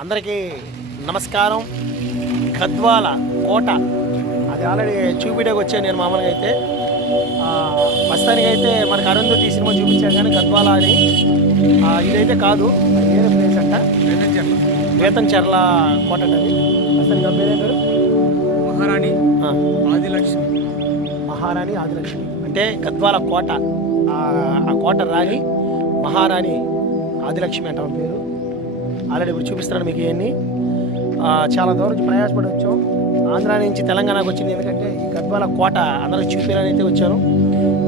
అందరికీ నమస్కారం. గద్వాల కోట అది ఆల్రెడీ చూపిడేకి వచ్చాను నేను. మామూలుగా అయితే ప్రస్తుతానికి అయితే మనకు అరుంధతి సినిమా చూపించాను, కానీ గద్వాల అని ఇదైతే కాదు. వేరే ప్లేస్ అంట, వేతంచెర్ల కోట అండి. ప్రస్తుతానికి పేరు మహారాణి ఆదిలక్ష్మి. మహారాణి ఆదిలక్ష్మి అంటే గద్వాల కోట. ఆ కోట రాణి మహారాణి ఆదిలక్ష్మి అంటాం పేరు. ఆల్రెడీ ఇప్పుడు చూపిస్తున్నాను మీకు ఇవన్నీ. చాలా దూరం నుంచి ప్రయాసపడి వచ్చాం. ఆంధ్ర నుంచి తెలంగాణకు వచ్చింది, ఎందుకంటే ఈ గద్వాల కోట అందరికి చూపించాలని అయితే వచ్చాను.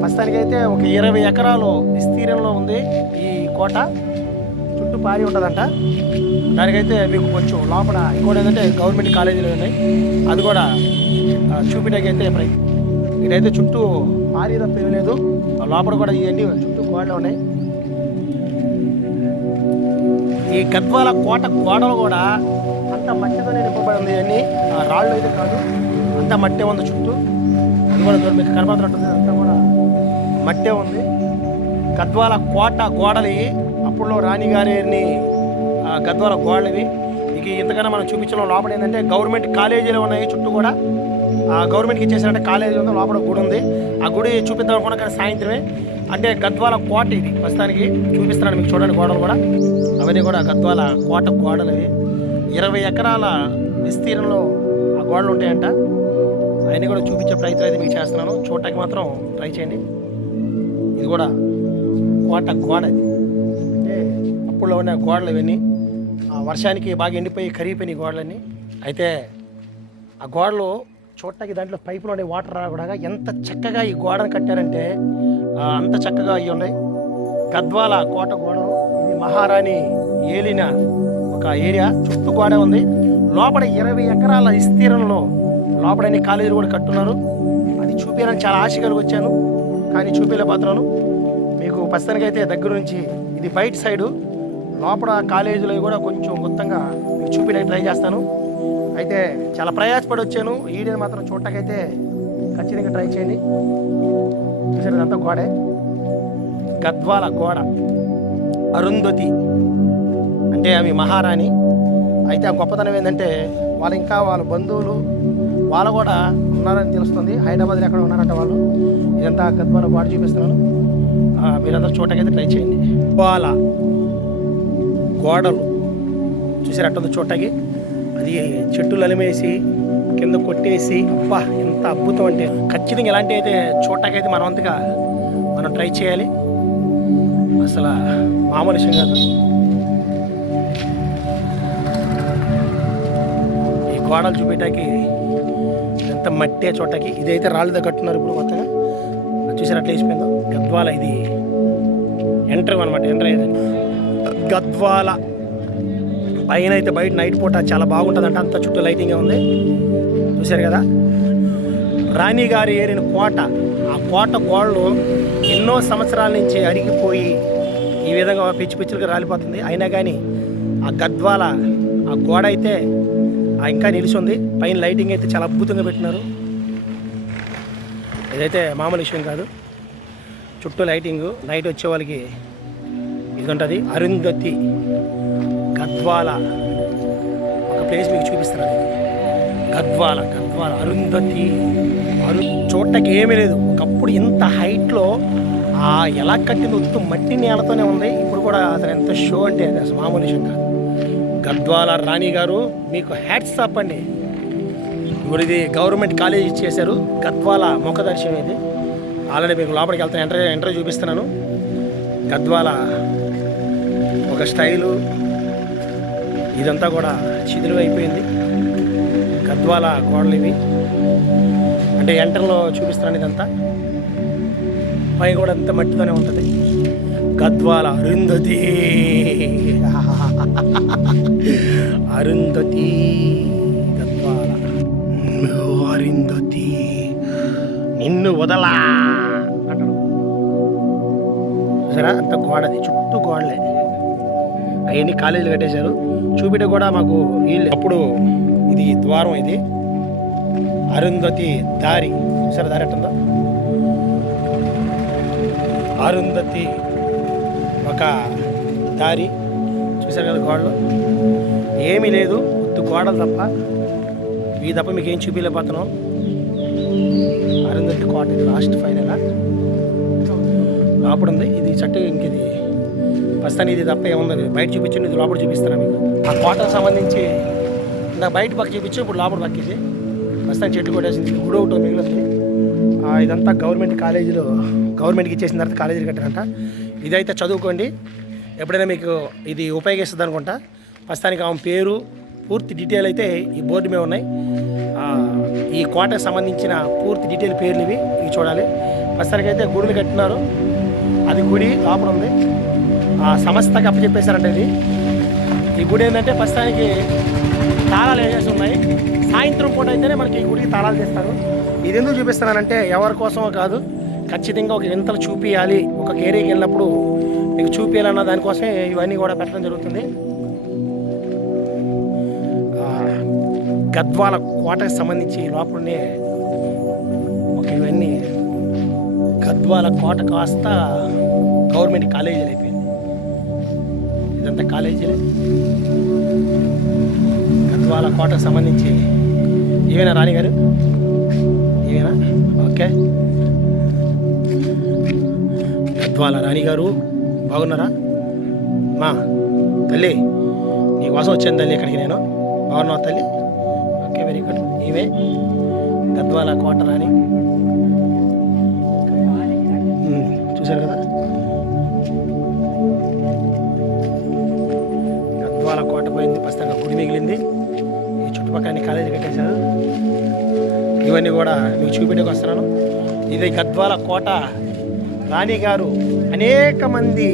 ప్రస్తుతానికైతే ఒక 20 ఎకరాలు విస్తీర్ణంలో ఉంది ఈ కోట. చుట్టూ పారి ఉంటుందంట. దానికైతే మీకు కొంచెం లోపల ఇంకోటి ఏంటంటే గవర్నమెంట్ కాలేజీలు ఉన్నాయి, అది కూడా చూపించడానికైతే ఇదైతే చుట్టూ పారి తప్ప ఏమీ లేదు. లోపల కూడా ఇవన్నీ చుట్టూ గోడలు ఉన్నాయి. ఈ గద్వాల కోట గోడలు కూడా అంత మట్టితోనే నింపబడి ఉంది. ఇవన్నీ రాళ్ళు అయితే కాదు, అంత మట్టే ఉంది చుట్టూ. అది కూడా మీకు కనపడుతుంటుంది, అంతా కూడా మట్టే ఉంది. గద్వాల కోట గోడలు అప్పుడులో రాణిగారిని గద్వాల గోడలు ఇక ఇంతకన్నా మనం చూపించడం. లోపల ఏంటంటే గవర్నమెంట్ కాలేజీలు ఉన్నాయి చుట్టూ కూడా. గవర్నమెంట్కి ఇచ్చేసారంటే కాలేజీ ఉంది, లోపల గుడి ఉంది. ఆ గుడి చూపిద్దాం అనుకున్నా, కానీ సాయంత్రమే. అంటే గద్వాల కోట ఇది ప్రస్తుతానికి చూపిస్తున్నాను మీకు, చూడండి గోడలు కూడా. అవన్నీ కూడా గద్వాల కోట గోడలు. 20 ఎకరాల విస్తీర్ణంలో ఆ గోడలు ఉంటాయంట. అవన్నీ కూడా చూపించే ప్రయత్నం అయితే మీకు చేస్తున్నాను. చూడటానికి మాత్రం ట్రై చేయండి. ఇది కూడా కోట గోడ. అంటే అప్పుడులో ఉన్న గోడలు ఇవన్నీ వర్షానికి బాగా ఎండిపోయి కరిగిపోయినాయి గోడలన్నీ. అయితే ఆ గోడలు చూడటానికి దాంట్లో పైపులు ఉండే వాటర్ రాకుండా ఎంత చక్కగా ఈ గోడను కట్టారంటే అంత చక్కగా అవి ఉన్నాయి. గద్వాల కోట గోడలు. ఇది మహారాణి ఏలిన ఒక ఏరియా. చుట్టూ గోడ ఉంది. లోపల 20 ఎకరాల విస్తీర్ణంలో లోపల కాలేజీలు కూడా కట్టున్నారు. అది చూపించాలని చాలా ఆశ కలిగి వచ్చాను, కానీ చూపించలేకపోతున్నాను మీకు. ప్రస్తుతానికైతే దగ్గర నుంచి ఇది బయట సైడు. లోపల కాలేజీలో కూడా కొంచెం మొత్తంగా మీకు చూపించడానికి ట్రై చేస్తాను. అయితే చాలా ప్రయాసపడి వచ్చాను. వీడియోని మాత్రం చూడటానికైతే ఖచ్చితంగా ట్రై చేయండి. చూసారు, ఇదంతా గోడే. గద్వాల గోడ. అరుంధతి అంటే అవి మహారాణి. అయితే ఆ గొప్పతనం ఏంటంటే వాళ్ళు ఇంకా వాళ్ళ బంధువులు వాళ్ళు కూడా ఉన్నారని తెలుస్తుంది. హైదరాబాద్లో ఎక్కడ ఉన్నారంట వాళ్ళు. ఇదంతా గద్వాల గోడ చూపిస్తున్నాను, మీరందరూ చూడటానికైతే ట్రై చేయండి. గద్వాల గోడలు చూసారు అట్టుంది చూడటానికి. అది చెట్టులు అలిమేసి కింద కొట్టేసి, అబ్బా ఎంత అద్భుతం. అంటే ఖచ్చితంగా ఇలాంటి అయితే చూడటానికైతే మనం అంతగా మనం ట్రై చేయాలి. అసలు మామూలు విషయం కాదు. ఈ గోడలు చూపించడానికి ఎంత మట్టే చూడటానికి. ఇదైతే రాళ్ళతో కట్టున్నారు ఇప్పుడు కొత్తగా. చూసారు అట్లా వేసిపోయిందో. గద్వాల ఇది ఎంటర్ అనమాట. ఎంటర్ అయ్యేదండి గద్వాల. పైన అయితే బయట నైట్ పూట చాలా బాగుంటుందంట, అంత చుట్టూ లైటింగ్గా ఉంది. చూశారు కదా, రాణిగారి ఏరిన కోట. ఆ కోట గోడలు ఎన్నో సంవత్సరాల నుంచి అరిగిపోయి ఈ విధంగా పిచ్చి పిచ్చులుగా రాలిపోతుంది. అయినా కానీ ఆ గద్వాల ఆ గోడ అయితే ఇంకా నిలిచి ఉంది. పైన లైటింగ్ అయితే చాలా అద్భుతంగా పెట్టినారు. ఇదైతే మామూలు విషయం కాదు. చుట్టూ లైటింగు. నైట్ వచ్చే వాళ్ళకి ఇది ఉంటుంది. అరుంధతి గద్వాల ఒక ప్లేస్ మీకు చూపిస్తున్నాను. గద్వాల గద్వాల అరుంధతి. చూడటానికి ఏమీ లేదు. ఒకప్పుడు ఇంత హైట్లో ఎలా కట్టింది ఉత్తు మట్టి నేలతోనే ఉంది. ఇప్పుడు కూడా అతను ఎంత షో అంటే అది అసలు మామూలు విషయం కాదు. గద్వాల రాణి గారు మీకు హ్యాట్స్ ఆఫ్ అండి. ఇప్పుడు ఇది గవర్నమెంట్ కాలేజ్ ఇచ్చేశారు. గద్వాల ముఖదర్శనం ఇది. ఆల్రెడీ మీకు లోపలికి వెళ్తాను, ఎంటర్ చూపిస్తున్నాను. గద్వాల ఒక స్టైలు. ఇదంతా కూడా శిథిలం అయిపోయింది. గద్వాల గోడలు ఇవి. అంటే ఎంటర్లో చూపిస్తున్నాను. ఇదంతా పై కూడా అంత మట్టితోనే ఉంటుంది. గద్వాల అరుంధతి. అరుంధతి గద్వాల. అరుంధతి నిన్ను వదలా అంటాడు. సరే, అంత గోడది చుట్టూ గోడలే. అవన్నీ కాలేజీలు కట్టేశారు. చూపిట కూడా మాకు వీళ్ళు. అప్పుడు ఇది ద్వారం. ఇది అరుంధతి దారి. చూసారా దారి ఎట్టుందో. అరుంధతి ఒక దారి. చూసారు కదా గోడలు. ఏమీ లేదు, ఉత్తు గోడలు తప్ప. ఈ తప్ప మీకు ఏం చూపించలేకపోతున్నాం. అరుంధతి కోట ఇది లాస్ట్ ఫైనల్ లోపల ఉంది. ఇది చెట్టు ఇంక ఇది ప్రస్తుతానికి ఇది తప్ప ఏముంది బయట చూపించండి. ఇది లోపల చూపిస్తాను మీకు. ఆ కోటకు సంబంధించి ఇందాక బయట పక్క చూపించి ఇప్పుడు లోపల పక్క ఇది ప్రస్తుతానికి చెట్టు కొట్టేసింది. గుడి ఒకటి మిగిలింది. ఇదంతా గవర్నమెంట్ కాలేజీలో గవర్నమెంట్కి ఇచ్చేసిన తర్వాత కాలేజీలు కట్టారంట. ఇదైతే చదువుకోండి, ఎప్పుడైనా మీకు ఇది ఉపయోగిస్తుంది అనుకుంటా. ప్రస్తుతానికి ఆమె పేరు పూర్తి డీటెయిల్ అయితే ఈ బోర్డు మీద ఉన్నాయి. ఈ కోటకు సంబంధించిన పూర్తి డీటెయిల్ పేర్లు ఇవి చూడాలి. ప్రస్తుతానికి అయితే గుడిని కట్టినారు. అది గుడి లోపల ఉంది. సంస్థకి అప్పచెప్పేశారంటే ఇది. ఈ గుడి ఏంటంటే ప్రస్తుతానికి తాళాలు వేసేసి ఉన్నాయి. సాయంత్రం పూట అయితేనే మనకి ఈ గుడికి తాళాలు చేస్తారు. ఇది ఎందుకు చూపిస్తున్నానంటే ఎవరి కోసమో కాదు, ఖచ్చితంగా ఒక వింతలు చూపించాలి, ఒక ఏరియాకి వెళ్ళినప్పుడు మీకు చూపించాలన్న దానికోసమే ఇవన్నీ కూడా పెట్టడం జరుగుతుంది. గద్వాల కోటకు సంబంధించి లోపలనే ఇవన్నీ గద్వాల కోట కాస్త గవర్నమెంట్ కాలేజీలు అయిపోయింది. ఇదంతా కాలేజీలే. గద్వాల కోటకు సంబంధించి ఏమైనా రాణి గారు ఏమైనా ఓకే. గద్వాల రాణి గారు బాగున్నారా? మా తల్లి నీకోసం వచ్చాను తల్లి ఇక్కడికి నేను. బాగున్నావా తల్లి? Okay very good. ఈమె గద్వాల కోట రాణి చూశారు కదా. గద్వాల కోట పోయింది, ప్రస్తుతంగా గుడి మిగిలింది. ఈ చుట్టుపక్కల అన్ని కాలేజీ కట్టేశారు. ఇవన్నీ కూడా మీకు చూపించడానికి వస్తున్నాను. ఇది గద్వాల కోట రాణి గారు అనేక మంది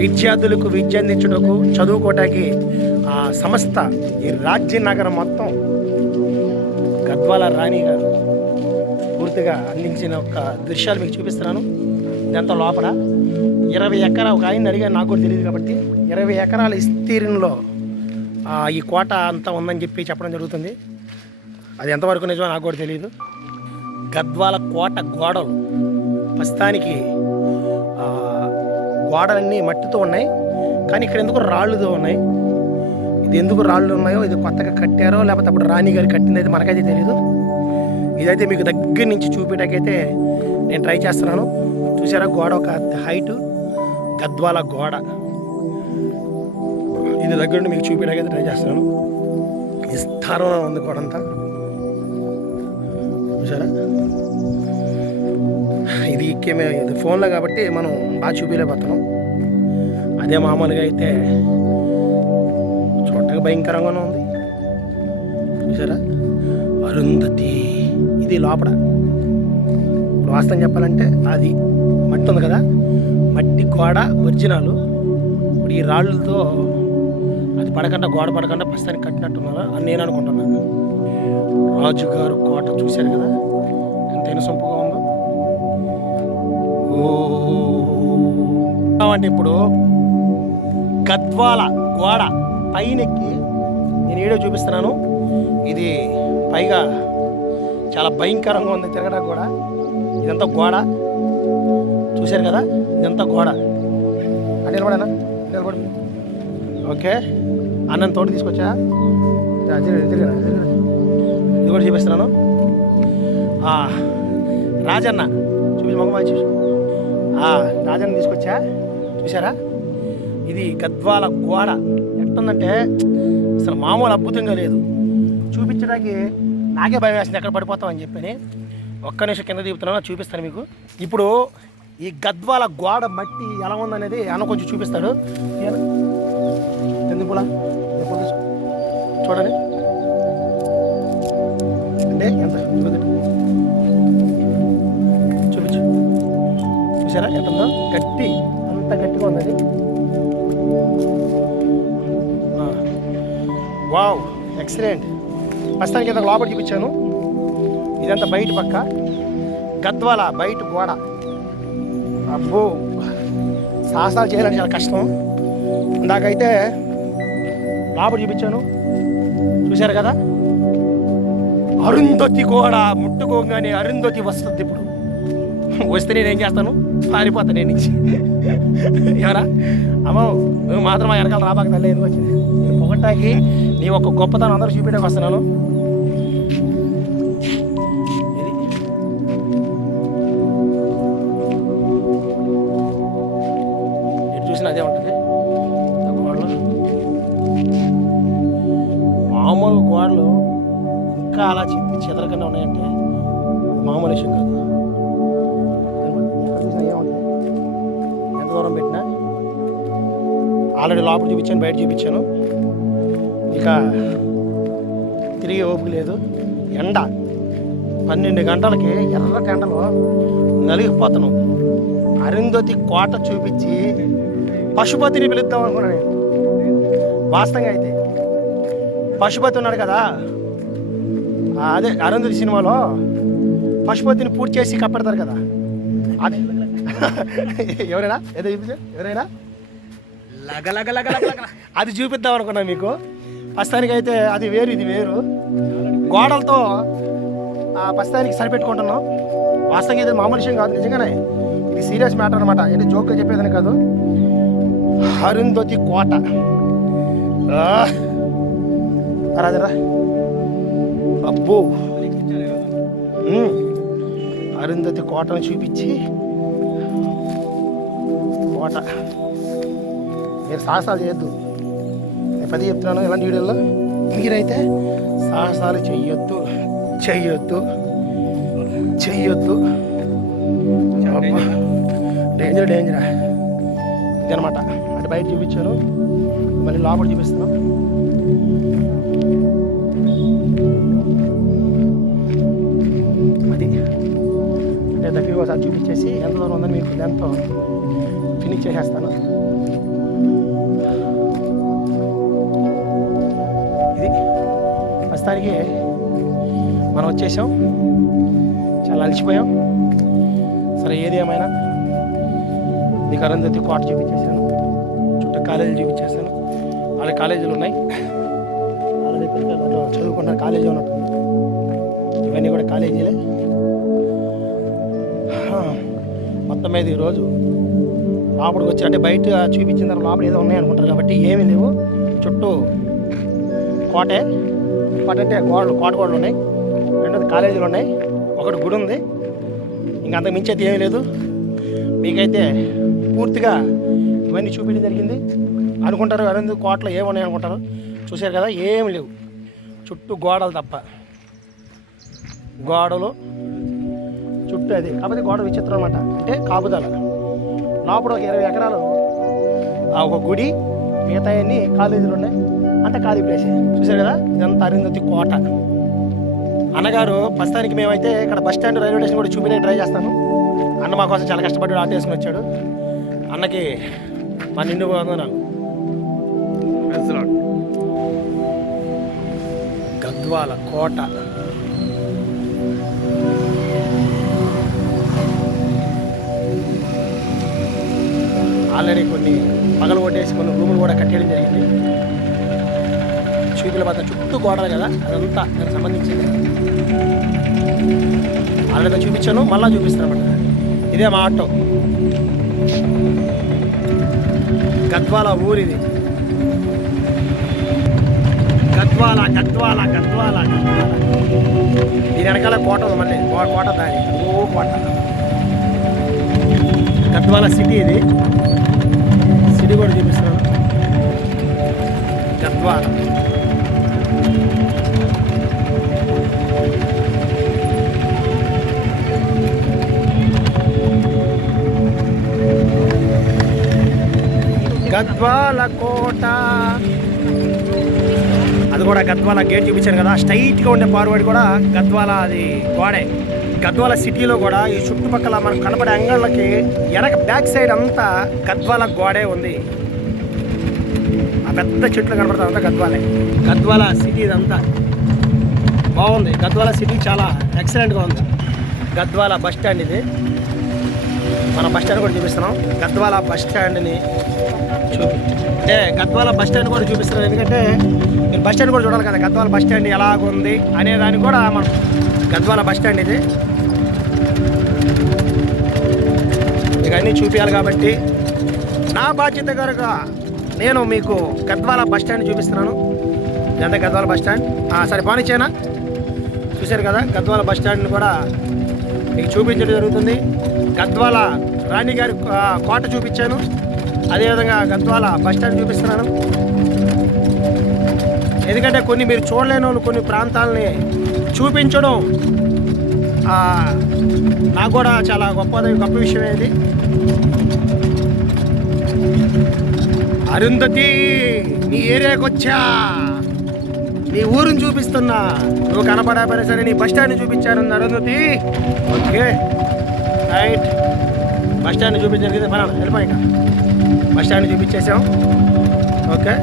విద్యార్థులకు విద్య అందించుటకు చదువుకోవటానికి ఆ సంస్థ ఈ రాజ్యనగరం మొత్తం గద్వాల రాణి గారు పూర్తిగా అందించిన ఒక దృశ్యాలు మీకు చూపిస్తున్నాను. ఇదంతా లోపల 20 ఎకరాలు ఒక ఆయన అడిగా, నాకు కూడా తెలియదు కాబట్టి 20 ఎకరాల విస్తీర్ణంలో ఈ కోట అంతా ఉందని చెప్పి చెప్పడం జరుగుతుంది. అది ఎంతవరకు నిజమో నాకు కూడా తెలియదు. గద్వాల కోట గోడలు ప్రస్తుతానికి గోడలన్నీ మట్టితో ఉన్నాయి, కానీ ఇక్కడ ఎందుకు రాళ్ళుతో ఉన్నాయి. ఇది ఎందుకు రాళ్ళు ఉన్నాయో, ఇది కొత్తగా కట్టారో లేకపోతే అప్పుడు రాణి గారు కట్టింది అయితే మనకైతే తెలీదు. ఇదైతే మీకు దగ్గర నుంచి చూపించడానికైతే నేను ట్రై చేస్తున్నాను. చూసారా గోడ ఒక హైటు గద్వాల గోడ. ఇది దగ్గర నుండి మీకు చూపించడానికైతే ట్రై చేస్తున్నాను. విస్తారంగా ఉంది గోడ అంతా చూసారా. ఇది ఇది ఫోన్లో కాబట్టి మనం బాగా చూపించలేకపోతున్నాం. అదే మామూలుగా అయితే చూడటానికి భయంకరంగానే ఉంది చూసారా. అరుంధతి ఇది లోపల. ఇప్పుడు వాస్తవం చెప్పాలంటే అది మట్టి ఉంది కదా, మట్టి గోడ ఒరిజినల్. ఇప్పుడు ఈ రాళ్ళతో అది పడకుండా గోడ పడకుండా ప్రస్తుతానికి కట్టినట్టున్నారు అని నేను అనుకుంటున్నాను. రాజుగారు కోట చూశారు కదా ఎంతైనా సొంపుగా ఉందో. అంటే ఇప్పుడు గద్వాల గోడ పైనెక్కి నేను వీడియో చూపిస్తున్నాను. ఇది పైగా చాలా భయంకరంగా ఉంది తిరగడానికి కూడా. ఇదంతా గోడ చూశారు కదా, ఇదంతా గోడ. అంటే నిలబడేనా నిలబడి ఓకే. అన్నం తోడు తీసుకొచ్చా, ఇది కూడా చూపిస్తున్నాను. రాజన్న చూపించి మొగమా చూసి రాజన్న తీసుకొచ్చా చూసారా. ఇది గద్వాల గోడ ఎట్టుందంటే అసలు మామూలు అద్భుతంగా లేదు. చూపించడానికి నాకే భయం వేస్తుంది ఎక్కడ పడిపోతామని చెప్పని. ఒక్క నిమిషం కింద దిగుతున్నాను, చూపిస్తాను మీకు. ఇప్పుడు ఈ గద్వాల గోడ మట్టి ఎలా ఉందనేది అన్న కొంచెం చూపిస్తాడు. ఎందుకులా చూడండి అంటే ఎంత చూపించు. చూసారా ఎంత ఉందో, గట్టి అంత గట్టిగా ఉంది అది. Wow excellent. ప్రస్తుతానికి ఇంత లోపల చూపించాను. ఇదంతా బయట పక్క గద్వాల బయట గోడ. అబ్బో సాహసాలు చేయాలంటే చాలా కష్టం. ఇందాకైతే లోపల చూపించాను చూశారు కదా. అరుంధతి గోడ ముట్టుకోగానే అరుంధతి వస్తుంది. ఇప్పుడు వస్తే నేనేం చేస్తాను, పారిపోతాను నేను నుంచి. ఎవరా అమ్మ నువ్వు మాత్రం మా వెనకాల రాబాక తల్లి ఎందుకు వచ్చింది నేను పొగట్టాకి నీ ఒక గొప్పతనం అందరూ చూపించడానికి వస్తున్నాను. ఇది ఎటు చూసినా అదే ఉంటుంది గోడలు, మామూలు గోడలు ఇంకా అలా చెదరకన్నా ఉన్నాయంటే మామూలు విషయం కాదు. ఏముంటుంది ఎంత దూరం పెట్టినా ఆల్రెడీ లోపల చూపించాను, బయట చూపించాను. ఇక తిరిగి ఓపిక లేదు. ఎండ 12 గంటలకి ఎర్ర గంటలో నలిగిపోతున్నాం. అరుంధతి కోట చూపించి పశుపతిని పిలుద్దాం అనుకున్నాను నేను. వాస్తవంగా అయితే పశుపతి ఉన్నాడు కదా, అదే అరుంధతి సినిమాలో పశుపతిని పూర్తి చేసి కప్పెడతారు కదా, అది ఎవరైనా ఏదో చూపించారు ఎవరైనా అది చూపిద్దాం అనుకున్నా మీకు. ప్రస్తుతానికి అయితే అది వేరు ఇది వేరు. గోడలతో ప్రస్తుతానికి సరిపెట్టుకుంటున్నాం. వాస్తవంగా ఇది మామూలు విషయం కాదు, నిజంగానే ఇది సీరియస్ మ్యాటర్ అనమాట. ఏంటి జోక్గా చెప్పేదని కాదు. అరుంధతి కోట రాజరా అబ్బో, అరుంధతి కోటను చూపించి కోట మీరు సాహసాలు చేయొద్దు. నేను 10 చెప్తున్నాను ఇలాంటి వీడియోలో. మీరైతే సాహసాలు చెయ్యొద్దు చెయ్యొద్దు చెయ్యొద్దు. డేంజర్ డేంజరా ఇదనమాట. అంటే బయట చూపించాను, మళ్ళీ లోపల చూపిస్తాను. అది అంటే దగ్గర ఒకసారి చూపించేసి ఎంత దూరం ఉందని మీకు దాంతో ఫినిష్ చేసేస్తాను. ఇది ప్రస్తుతానికి మనం వచ్చేసాం, చాలా అలసిపోయాం. సరే ఏది ఏమైనా మీకు అరుంధతి కోట చూపించేసాను, చుట్టూ కాలేజీలు చూపించేసాను. వాళ్ళ కాలేజీలు ఉన్నాయి, వాళ్ళ దగ్గర చదువుకుంటున్న కాలేజీ ఉన్నట్టు. ఇవన్నీ కూడా కాలేజీలే. మొత్తం మీద ఈరోజు లోపలికి వచ్చి అంటే బయట చూపించిన తర్వాత లోపల ఏదో ఉన్నాయి అనుకుంటారు కాబట్టి ఏమీ లేవు. చుట్టూ కోటే, కోట అంటే కోటగోడలు ఉన్నాయి, రెండోది కాలేజీలు ఉన్నాయి, ఒకటి గుడి ఉంది. ఇంకంతకు మించి అయితే ఏమీ లేదు. మీకైతే పూర్తిగా ఇవన్నీ చూపించడం జరిగింది. అనుకుంటారు అరుంధతి కోటలో ఏమున్నాయి అనుకుంటారు. చూశారు కదా, ఏమి లేవు, చుట్టూ గోడలు తప్ప. గోడలు చుట్టూ అది కాకపోతే గోడ విచిత్రం అనమాట. అంటే కాపుదల లోపల ఒక 20 ఎకరాలు ఒక గుడి, మిగతా అన్ని కాలేజీలు ఉన్నాయి, అంత ఖాళీ ప్లేస్. చూశారు కదా, ఇదంతా అరుంధతి కోట. అన్నగారు ప్రస్తుతానికి మేమైతే ఇక్కడ బస్ స్టాండ్ రైల్వే స్టేషన్ కూడా చూపించే ట్రై చేస్తాను. అన్న మా కోసం చాలా కష్టపడి ఆటో వేసుకుని వచ్చాడు. అన్నకి మా నిండు వందనాలు. గద్వాల కోట ఆల్రెడీ కొన్ని పగలు కొట్టేసి కొన్ని రూములు కూడా కట్టేయడం జరిగింది. చూపుల పక్కన చుట్టూ గోడలు కదా, అదంతా దానికి సంబంధించింది. ఆల్రెడీ చూపించాను, మళ్ళీ చూపిస్తాను అన్నమాట. ఇదే మా ఆటో. గద్వాల ఊరిది, గద్వాల గద్వాల గద్వాల గద్వాల. దీని వెనకాల కోట ఉంది, మళ్ళీ కోట దాని ఓ కోట. గద్వాల సిటీ, ఇది సిటీ కూడా చూపిస్తున్నాను. గద్వాల గద్వాల కోట. అది కూడా గద్వాల గేట్ చూపించాను కదా, స్ట్రైట్గా ఉండే ఫార్వర్డ్ కూడా గద్వాల అది గోడే. గద్వాల సిటీలో కూడా ఈ చుట్టుపక్కల మనకు కనపడే అంగళ్ళకి వెనక బ్యాక్ సైడ్ అంతా గద్వాల గోడే ఉంది. ఆ పెద్ద చెట్లు కనపడతాయి, అంతా గద్వాలే. గద్వాల సిటీ ఇదంతా బాగుంది. గద్వాల సిటీ చాలా ఎక్సలెంట్గా ఉంది. గద్వాల బస్ స్టాండ్ ఇది. మన బస్ స్టాండ్ కూడా చూపిస్తున్నాం. గద్వాల బస్ స్టాండ్ని అంటే గద్వాల బస్ స్టాండ్ కూడా చూపిస్తున్నాం, ఎందుకంటే మీరు బస్ స్టాండ్ కూడా చూడాలి కదా, గద్వాల బస్ స్టాండ్ ఎలాగుంది అనే దానికి కూడా మనం. గద్వాల బస్ స్టాండ్ ఇది. ఇక అన్నీ చూపించాలి కాబట్టి నా బాధ్యత కనుక నేను మీకు గద్వాల బస్ స్టాండ్ చూపిస్తున్నాను. ఇదంతా గద్వాల బస్ స్టాండ్. సరే పానిచ్చేనా, చూశారు కదా గద్వాల బస్ స్టాండ్ని కూడా మీకు చూపించడం జరుగుతుంది. గద్వాల రాణి గారి కోట చూపించాను, అదేవిధంగా గద్వాల బస్ స్టాండ్ చూపిస్తున్నాను. ఎందుకంటే కొన్ని మీరు చూడలేని వాళ్ళు కొన్ని ప్రాంతాలని చూపించడం నాకు కూడా చాలా గొప్ప విషయం. ఇది అరుంధతి, నీ ఏరియాకి వచ్చా, నీ ఊరిని చూపిస్తున్నా. నువ్వు కనపడకపోయినా సరే నీ బస్ స్టాండ్ని చూపించాను అరుంధతి. ఓకే రైట్, బస్ స్టాండ్ని చూపించారు కదా, మనం వెళ్ళిపోయి ఇంకా బస్ స్టాండ్ని చూపించేసాం. ఓకే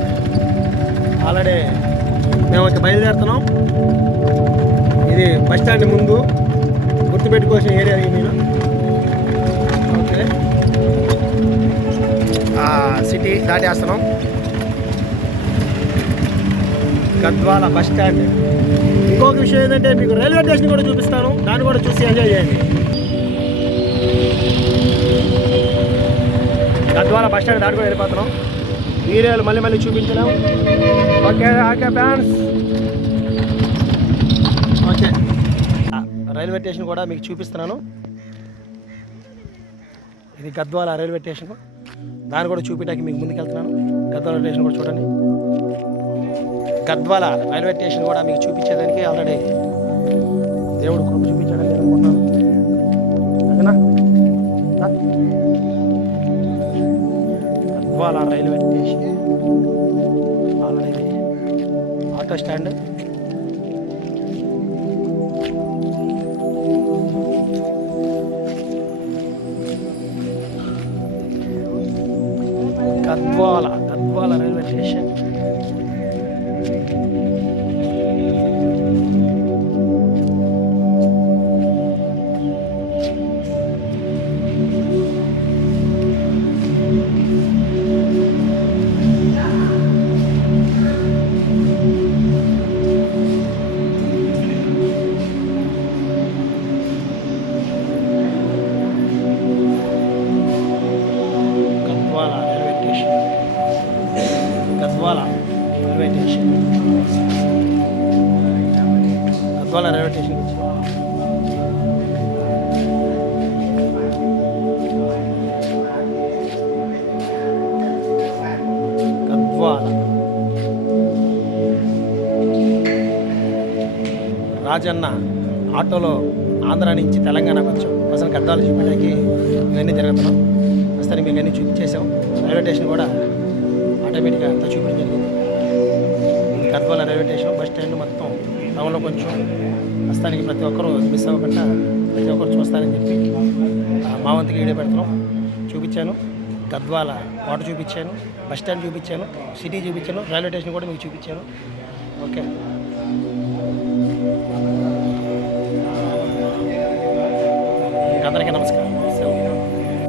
ఆల్రెడీ మేము ఇంకా బయలుదేరుతున్నాం. ఇది బస్ స్టాండ్ ముందు గుర్తుపెట్టుకోవాల్సిన ఏరియా నేను. ఓకే సిటీ దాటేస్తున్నాం. Gadwal bus stand. ఇంకొక విషయం ఏంటంటే మీకు రైల్వే స్టేషన్ కూడా చూపిస్తాను, దాన్ని కూడా చూసి ఎంజాయ్ చేయండి. గద్వాల బస్ స్టాండ్ దాటి కూడా వెళ్ళిపోతున్నాం. ఏరియాలు మళ్ళీ చూపించలేము. Okay okay fans. Okay railway station కూడా మీకు చూపిస్తున్నాను. ఇది గద్వాల రైల్వే స్టేషన్, దాన్ని కూడా చూపించడానికి మీకు ముందుకు వెళ్తున్నాను. గద్వాల స్టేషన్ కూడా చూడండి. గద్వాల రైల్వే స్టేషన్ కూడా మీకు చూపించేదానికి ఆల్రెడీ దేవుడు కృప చూపించాడని నేను అనుకుంటున్నాను. అదేనా Gadwal railway station already auto stand. Gadwal railway station. Gadwal railway station వచ్చి గద్వాల రాజన్న ఆటోలో ఆంధ్ర నుంచి తెలంగాణకు వచ్చాం. అసలు గద్వాల చూపించడానికి ఇవన్నీ జరుగుతున్నాం. ప్రస్తుతానికి మీకు అన్నీ చూపించేసాం. రైల్వే స్టేషన్ కూడా ఆటోమేటిక్గా అంతా చూపించడం జరిగింది. ఇది Gadwal railway station bus stand మొత్తం టౌన్లో కొంచెం ప్రస్తుతానికి ప్రతి ఒక్కరూ మిస్ అవ్వకుండా ప్రతి ఒక్కరు చూస్తారని చెప్పి మా వంతుకి వీడియో పెడుతున్నాం. చూపించాను, గద్వాల కోట చూపించాను, బస్ స్టాండ్ చూపించాను, సిటీ చూపించాను, రైల్వే స్టేషన్ కూడా మీకు చూపించాను. ఓకే.